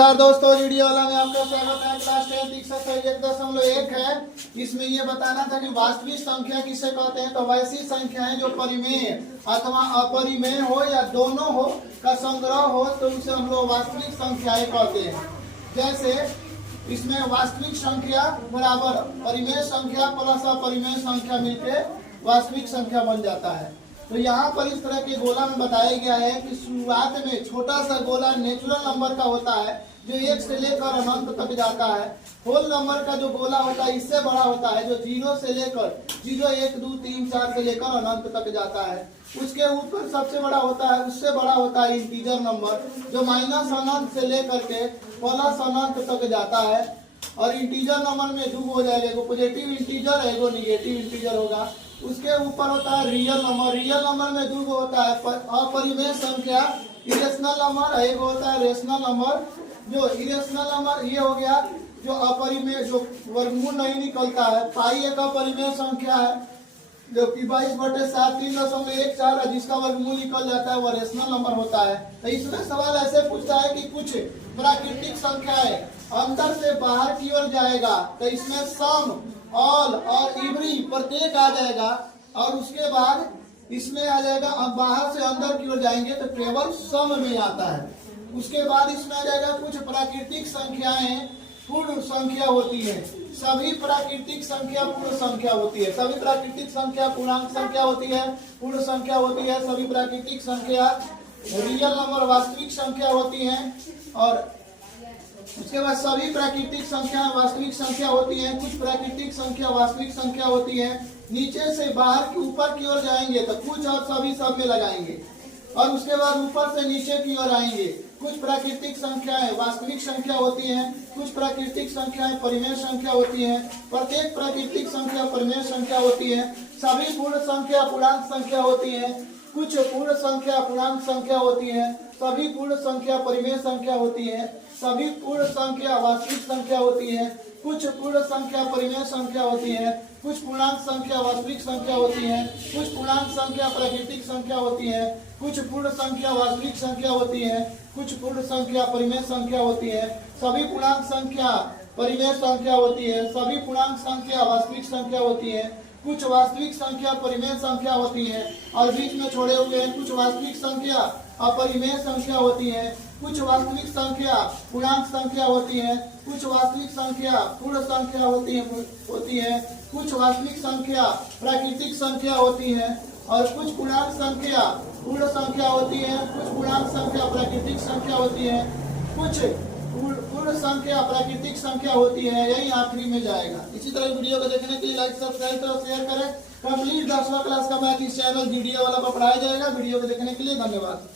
नमस्कार दोस्तों, वीडियो वाला में आपका स्वागत है। क्लास 10 एक्सरसाइज 1.1 है। इसमें ये बताना था कि वास्तविक संख्या किसे कहते हैं। तो वैसी संख्याएं जो परिमेय अथवा अपरिमेय हो या दोनों हो का संग्रह हो तो उसे हम लोग वास्तविक संख्याएं कहते हैं। जैसे इसमें वास्तविक संख्या बराबर परिमेय संख्या प्लस अपरिमेय संख्या मिलके वास्तविक संख्या बन जाता है। तो यहाँ पर इस तरह के गोला में बताया गया है कि शुरुआत में छोटा सा गोला नेचुरल नंबर का होता है जो 1 से लेकर अनंत तक जाता है। होल नंबर का जो गोला होता है इससे बड़ा होता है जो 0 से लेकर 0 1 2 3 4 से लेकर अनंत तक जाता है। उसके ऊपर सबसे बड़ा होता है, उससे बड़ा होता है इंटीजर नंबर जो माइनस अनंत से लेकर के प्लस अनंत तक जाता है। और इंटीजर नंबर में दो हो जाएगा, एगो पॉजिटिव इंटीजर है, एगो निगेटिव इंटीजर होगा। उसके ऊपर होता है रियल नंबर। रियल नंबर में दो होता है, अपरिमेय संख्या इरेशनल नंबर, एगो होता है रेशनल नंबर। जो इरेशनल नंबर ये हो गया जो अपरिमेय, जो वर्गमूल नहीं निकलता है। पाई एक अपरिमेय संख्या है जो कि 22/7 3.14 है जिसका वर्गमूल निकल जाता है, वह रेशनल नंबर होता है। तो इसमें सवाल ऐसे पूछता है कि कुछ प्राकृतिक संख्याएं अंदर से बाहर की ओर जाएगा तो इसमें सम, ऑल और इवरी प्रत्येक आ जाएगा। और उसके बाद इसमें आ जाएगा बाहर से अंदर की ओर जाएंगे तो केवल सम में आता है। उसके बाद इसमें आ जाएगा कुछ प्राकृतिक संख्याएं पूर्ण संख्या होती है। सभी प्राकृतिक संख्या पूर्ण संख्या होती है। सभी प्राकृतिक संख्या पूर्णांक संख्या होती है, पूर्ण संख्या होती है। सभी प्राकृतिक संख्या रियल नंबर वास्तविक संख्या होती है। और उसके बाद सभी प्राकृतिक संख्या वास्तविक संख्या होती है। कुछ प्राकृतिक संख्या वास्तविक संख्या होती है। नीचे से बाहर के ऊपर की ओर जाएंगे तो कुछ और सभी सब में लगाएंगे। और उसके बाद ऊपर से नीचे की ओर आएंगे। कुछ प्राकृतिक संख्याएं वास्तविक संख्या होती हैं, कुछ प्राकृतिक संख्याएं परिमेय संख्या होती हैं। प्रत्येक प्राकृतिक संख्या परिमेय संख्या होती है। सभी पूर्ण संख्या पूर्णांक संख्या होती है। कुछ पूर्ण संख्या पूर्णांक संख्या होती है। सभी पूर्ण संख्या परिमेय संख्या होती है। सभी पूर्ण संख्या वास्तविक संख्या होती है। कुछ पूर्ण संख्या परिमेय संख्या होती है। कुछ पूर्णांक संख्या वास्तविक संख्या होती है। कुछ पूर्णांक संख्या प्राकृतिक संख्या होती है। कुछ पूर्ण संख्या वास्तविक संख्या होती है। कुछ पूर्ण संख्या परिमेय संख्या होती है। सभी पूर्णांक संख्या परिमेय संख्या होती है। सभी पूर्णांक संख्या वास्तविक संख्या होती है। कुछ वास्तविक संख्या परिमेय संख्या होती है और बीच में छोड़े हुए हैं कुछ वास्तविक संख्या अपरिमेय संख्या होती है। कुछ वास्तविक संख्या पूर्णांक संख्या होती है। कुछ वास्तविक संख्या पूर्ण संख्या होती है। कुछ वास्तविक संख्या प्राकृतिक संख्या होती है और कुछ पूर्णांक संख्या पूर्ण संख्या होती है। कुछ पूर्णांक संख्या प्राकृतिक संख्या होती है। कुछ पूर्ण संख्या प्राकृतिक संख्या होती है। यही आखिरी में जाएगा। इसी तरह वीडियो को देखने के लिए लाइक सब्सक्राइब और शेयर करें। कंप्लीट 10वां क्लास का मैथ इस चैनल वीडियो वाला पर पढ़ाया जाएगा। वीडियो को देखने के लिए धन्यवाद।